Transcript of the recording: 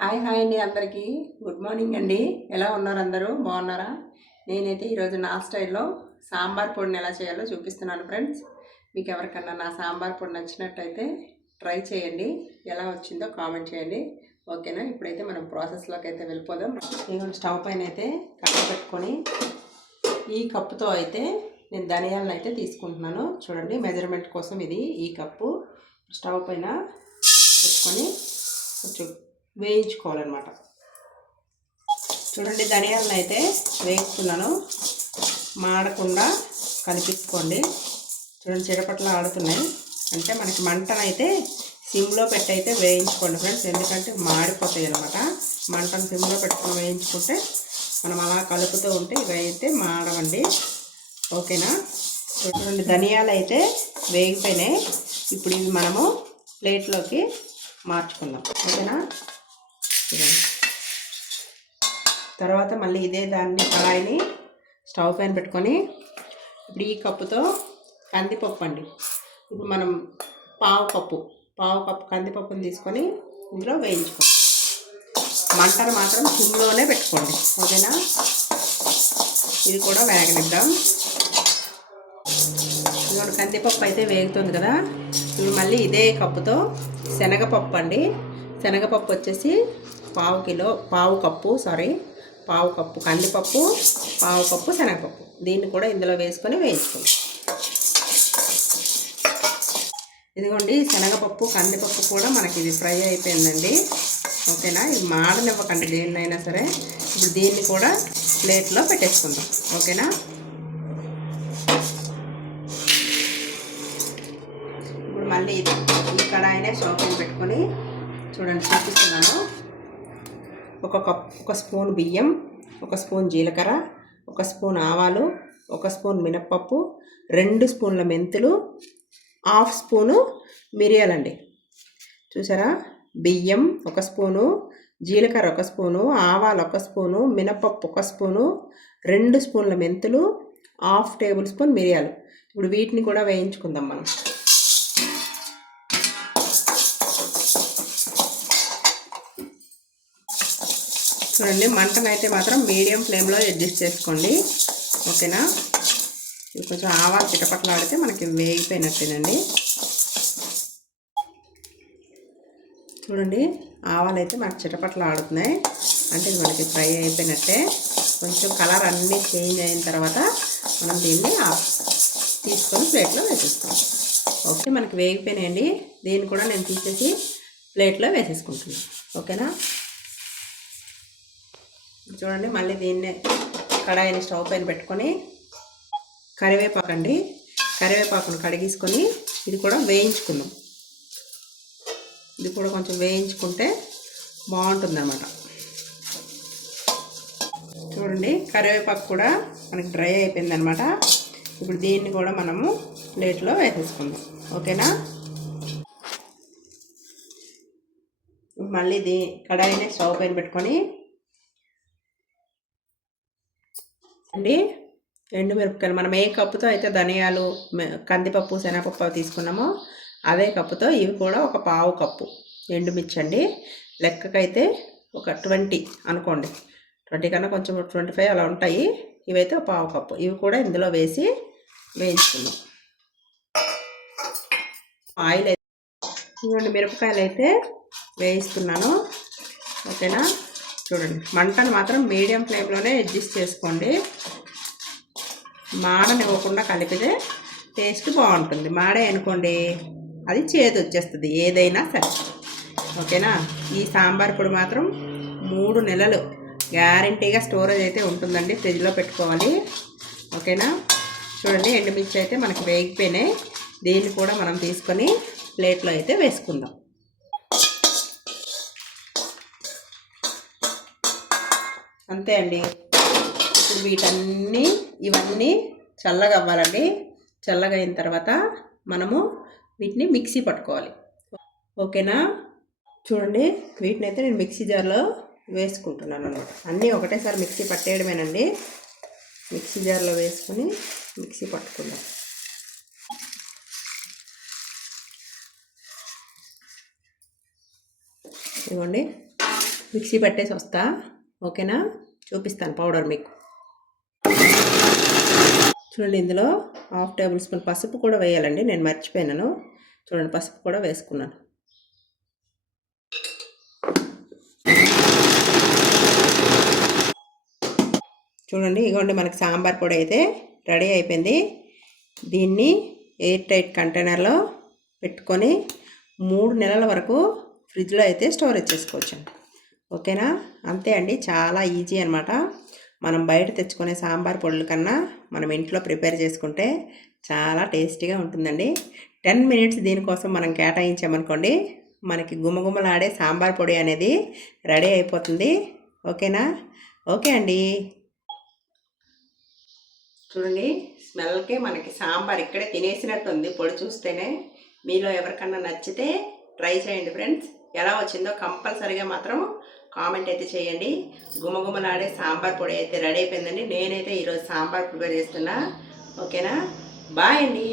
Hi hi అండి, అందరికీ good morning అండి. ఎలా ఉన్నారు? అందరూ బాగున్నారా? నేనైతే ఈరోజు నా స్టైల్లో సాంబార్ పొడిని ఎలా చేయాలో చూపిస్తున్నాను ఫ్రెండ్స్. మీకు ఎవరికన్నా నా సాంబార్ పొడి నచ్చినట్టయితే ట్రై చేయండి. ఎలా వచ్చిందో కామెంట్ చేయండి. ఓకేనా? ఇప్పుడైతే మనం ప్రాసెస్లోకి అయితే వెళ్ళిపోదాం. నేను స్టవ్ పైన అయితే కట్ట పెట్టుకొని ఈ కప్పుతో అయితే నేను ధనియాలను అయితే తీసుకుంటున్నాను. చూడండి, మెజర్మెంట్ కోసం ఇది ఈ కప్పు. స్టవ్ పైన పెట్టుకొని కొంచెం వేయించుకోవాలన్నమాట. చూడండి, ధనియాలను అయితే వేయించుకున్నాను. మాడకుండా కలిపించుకోండి. చూడండి, చిరపట్లు ఆడుతున్నాయి. అంటే మనకి మంటనైతే సిమ్లో పెట్టి అయితే వేయించుకోండి ఫ్రెండ్స్, ఎందుకంటే మాడిపోతాయి అన్నమాట. మంటను సిమ్లో పెట్టుకొని వేయించుకుంటే మనం అలా కలుపుతూ ఉంటే ఇవైతే మాడవండి. ఓకేనా? చూడండి, ధనియాలు అయితే వేగిపోయినాయి. ఇప్పుడు ఇవి మనము ప్లేట్లోకి మార్చుకుందాం. ఓకేనా? తర్వాత మళ్ళీ ఇదే కడాయిని స్టవ్ పైన పెట్టుకొని ఇప్పుడు ఈ కప్పుతో కందిపప్పు అండి. ఇప్పుడు మనం పావు కప్పు కందిపప్పుని తీసుకొని ఇందులో వేయించుకోండి. మంటను మాత్రం సిమ్లోనే పెట్టుకోండి. ఓకేనా? ఇది కూడా వేగనిద్దాం. ఇప్పుడు కందిపప్పు అయితే వేగుతుంది కదా. ఇప్పుడు మళ్ళీ ఇదే కప్పుతో శనగపప్పు అండి. శనగపప్పు వచ్చేసి పావు కప్పు కందిపప్పు, పావు కప్పు శనగపప్పు. దీన్ని కూడా ఇందులో వేసుకొని వేయించుకోండి. ఇదిగోండి, శనగపప్పు కందిపప్పు కూడా మనకి ఇది ఫ్రై అయిపోయిందండి. ఓకేనా? ఇది మాడనివ్వకండి దేన్నైనా సరే. ఇప్పుడు దీన్ని కూడా ప్లేట్లో పెట్టేసుకుందాం. ఓకేనా? ఇప్పుడు మళ్ళీ ఈ కడాయినే స్టవ్ పైన పెట్టుకొని చూడండి, చూపిస్తున్నాను. ఒక స్పూన్ బియ్యం, ఒక స్పూన్ జీలకర్ర, ఒక స్పూన్ ఆవాలు, ఒక స్పూన్ మినప్పప్పు, 2 స్పూన్ల మెంతులు, 1/2 స్పూను మిరియాలండి. చూసారా? బియ్యం 1 స్పూను, జీలకర్ర 1 స్పూను, ఆవాలు 1 స్పూను, మినప్పప్పు 1 స్పూను, 2 స్పూన్ల మెంతులు, 1/2 టేబుల్ స్పూన్ మిరియాలు. ఇప్పుడు వీటిని కూడా వేయించుకుందాం మనం. చూడండి, మంటనైతే మాత్రం మీడియం ఫ్లేమ్లో అడ్జస్ట్ చేసుకోండి. ఓకేనా? ఇది కొంచెం ఆవాలు చిటపట్లాడితే మనకి వేగిపోయినట్టేనండి. చూడండి, ఆవాలు అయితే మనకి చిటపట్లు ఆడుతున్నాయి, అంటే ఇది మనకి ఫ్రై అయిపోయినట్టే. కొంచెం కలర్ అన్నీ చేంజ్ అయిన తర్వాత మనం దీన్ని తీసుకొని ప్లేట్లో వేసేస్తాం. ఓకే, మనకి వేగిపోయినాయండి. దీన్ని కూడా నేను తీసేసి ప్లేట్లో వేసేసుకుంటున్నాను. ఓకేనా? చూడండి, మళ్ళీ దీన్నే కడాయిని స్టవ్ పైన పెట్టుకొని కరివేపాకును కడిగేసుకొని ఇది కూడా వేయించుకుందాం. ఇది కూడా కొంచెం వేయించుకుంటే బాగుంటుంది అన్నమాట. చూడండి, కరివేపాకు కూడా మనకి డ్రై అయిపోయిందనమాట. ఇప్పుడు దీన్ని కూడా మనము ప్లేట్లో వేసేసుకుందాం. ఓకేనా? మళ్ళీ కడాయిని స్టవ్ పైన పెట్టుకొని అండి ఎండుమిరపకాయలు, మనం ఏ కప్పుతో అయితే ధనియాలు, కందిపప్పు, శనగపప్పు తీసుకున్నామో అదే కప్పుతో ఇవి కూడా ఒక పావు కప్పు ఎండుమిర్చి అండి. లెక్కకైతే ఒక 20 అనుకోండి, 20 కన్నా కొంచెం 25 అలా ఉంటాయి. ఇవైతే ఒక పావు కప్పు. ఇవి కూడా ఇందులో వేసి వేయించుకుందాం. ఆయిల్ అయితే ఇవ్వండి, మిరపకాయలు అయితే వేయిస్తున్నాను. ఓకేనా? చూడండి, మంటను మాత్రం మీడియం ఫ్లేమ్లోనే అడ్జస్ట్ చేసుకోండి. మాడనివ్వకుండా కలిపితే టేస్ట్ బాగుంటుంది. మాడే అనుకోండి అది చేదు వచ్చేస్తుంది ఏదైనా సరే. ఓకేనా? ఈ సాంబార్ పొడి మాత్రం 3 నెలలు గ్యారంటీగా స్టోరేజ్ అయితే ఉంటుందండి. ఫ్రిడ్జ్లో పెట్టుకోవాలి. ఓకేనా? చూడండి, ఎండుమిర్చి అయితే మనకి వేగిపోయినాయి. దీన్ని కూడా మనం తీసుకొని ప్లేట్లో అయితే వేసుకుందాం. అంతే అండి. ఇప్పుడు ఇవన్నీ చల్లగా అవ్వాలండి. చల్లగా అయిన తర్వాత మనము వీటిని మిక్సీ పట్టుకోవాలి. ఓకేనా? చూడండి, వీటిని అయితే నేను మిక్సీ జార్లో వేసుకుంటున్నాను అన్నమాట. అన్నీ ఒకటేసారి మిక్సీ పట్టేయడమేనండి. మిక్సీ జార్లో వేసుకొని మిక్సీ పట్టుకుందాం. ఇవ్వండి, మిక్సీ పట్టేసి వస్తా. ఓకేనా, చూపిస్తాను పౌడర్ మీకు. చూడండి, ఇందులో 1/2 టేబుల్ స్పూన్ పసుపు కూడా వేయాలండి, నేను మర్చిపోయినాను. చూడండి, పసుపు కూడా వేసుకున్నాను. చూడండి, ఇగోండి మనకి సాంబార్ పొడి అయితే రెడీ అయిపోయింది. దీన్ని ఎయిర్ టైట్ కంటైనర్లో పెట్టుకొని 3 నెలల వరకు ఫ్రిడ్జ్లో అయితే స్టోరేజ్ చేసుకోవచ్చండి. ఓకేనా, అంతే అండి, చాలా ఈజీ అనమాట. మనం బయట తెచ్చుకునే సాంబార్ పొడుల కన్నా మనం ఇంట్లో ప్రిపేర్ చేసుకుంటే చాలా టేస్టీగా ఉంటుందండి. 10 మినిట్స్ దీనికోసం మనం కేటాయించామనుకోండి, మనకి గుమగుమలాడే సాంబార్ పొడి అనేది రెడీ అయిపోతుంది. ఓకేనా, ఓకే అండి. చూడండి, స్మెల్కే మనకి సాంబార్ ఇక్కడే తినేసినట్టు ఉంది పొడి చూస్తేనే. మీలో ఎవరికన్నా నచ్చితే ట్రై చేయండి ఫ్రెండ్స్. ఎలా వచ్చిందో కంపల్సరీగా మాత్రం కామెంట్ అయితే చేయండి. గుమగుమలాడే సాంబార్ పొడి అయితే రెడీ అయిపోయిందండి. నేనైతే ఈరోజు సాంబార్ ప్రిపేర్ చేస్తున్నా. ఓకేనా, బాయ్ అండి.